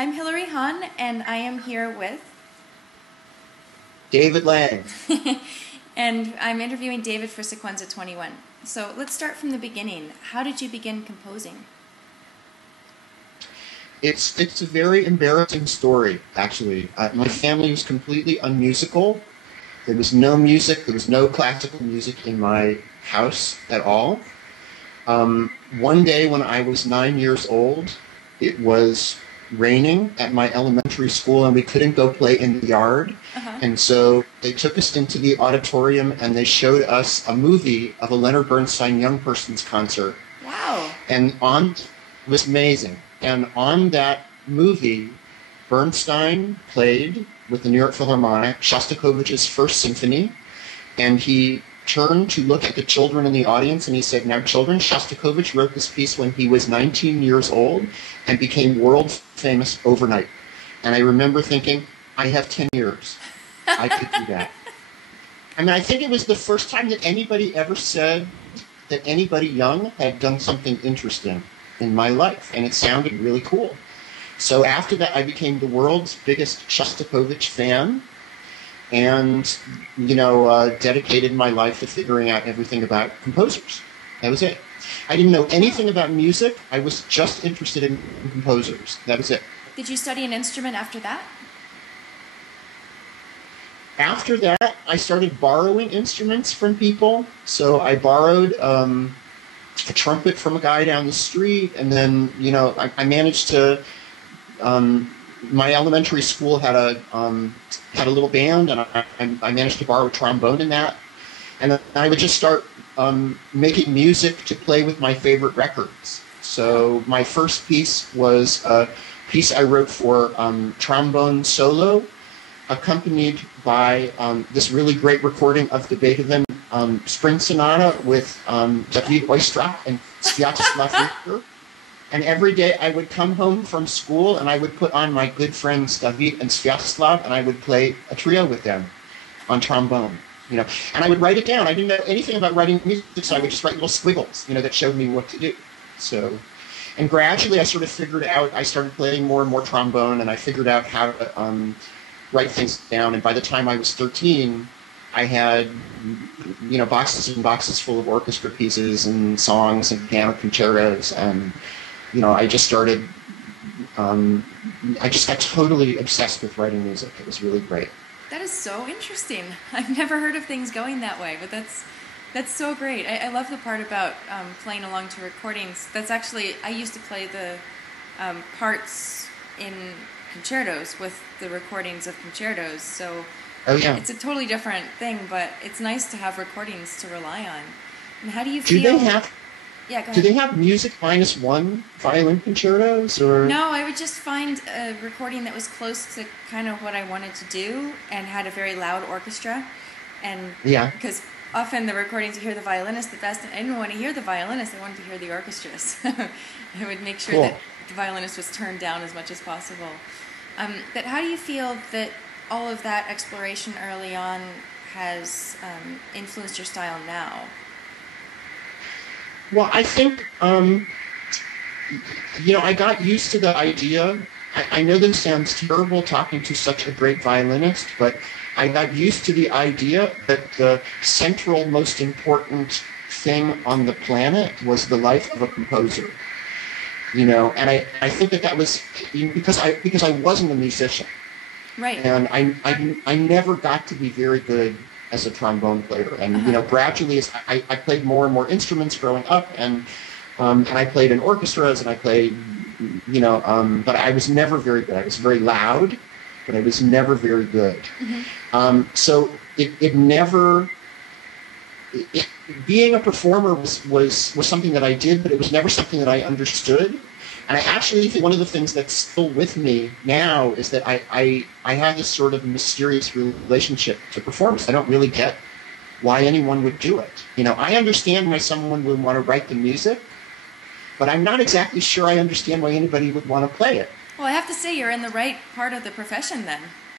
I'm Hilary Hahn, and I am here with David Lang. and I'm interviewing David for Sequenza21. So let's start from the beginning. How did you begin composing? It's a very embarrassing story, actually. My family was completely unmusical. There was no music. There was no classical music in my house at all. One day when I was 9 years old, it was raining at my elementary school and we couldn't go play in the yard. And so they took us into the auditorium and they showed us a movie of a Leonard Bernstein young person's concert. Wow. And it was amazing. And on that movie, Bernstein played with the New York Philharmonic Shostakovich's First Symphony, and he turned to look at the children in the audience and he said, "Now children, Shostakovich wrote this piece when he was 19 years old and became world famous overnight." And I remember thinking, I have 10 years. I could do that. I mean, I think it was the first time that anybody ever said that anybody young had done something interesting in my life, and it sounded really cool. So after that, I became the world's biggest Shostakovich fan, and dedicated my life to figuring out everything about composers. That was it. I didn't know anything about music. I was just interested in composers. That was it. Did you study an instrument after that? After that, I started borrowing instruments from people. So I borrowed a trumpet from a guy down the street, and then I managed to. My elementary school had a little band, and I managed to borrow a trombone in that, and then I would just start making music to play with my favorite records. So my first piece was a piece I wrote for trombone solo, accompanied by this really great recording of the Beethoven Spring Sonata with David Oistrakh and Sviatoslav Richter. And every day I would come home from school and I would put on my good friends David and Sviatoslav and I would play a trio with them on trombone. And I would write it down. I didn't know anything about writing music, so I would just write little squiggles, that showed me what to do. And gradually I sort of figured out, I started playing more and more trombone, and I figured out how to write things down. And by the time I was 13, I had, boxes and boxes full of orchestra pieces and songs and piano concertos, and I just started, I just got totally obsessed with writing music. It was really great. That is so interesting. I've never heard of things going that way, but that's so great. I love the part about playing along to recordings. That's actually, I used to play the parts in concertos with the recordings of concertos, so it's a totally different thing, but it's nice to have recordings to rely on. And how do you feel? Yeah, go ahead. Do they have music -1 violin concertos, or? No, I would just find a recording that was close to kind of what I wanted to do and had a very loud orchestra. And because often the recordings you hear the violinist the best, and I didn't want to hear the violinist, I wanted to hear the orchestra. So I would make sure that the violinist was turned down as much as possible. But how do you feel that all of that exploration early on has influenced your style now? Well, I think, I got used to the idea. I know this sounds terrible talking to such a great violinist, but I got used to the idea that the central, most important thing on the planet was the life of a composer. And I think that was because I wasn't a musician. Right. And I never got to be very good as a trombone player, and gradually as I played more and more instruments growing up, and I played in orchestras, and I played, but I was never very good. I was very loud, but I was never very good. So it never. Being a performer was something that I did, but it was never something that I understood. And I actually think one of the things that's still with me now is that I have this sort of mysterious relationship to performance. I don't really get why anyone would do it. I understand why someone would want to write the music, but I'm not exactly sure I understand why anybody would want to play it. Well, I have to say you're in the right part of the profession then.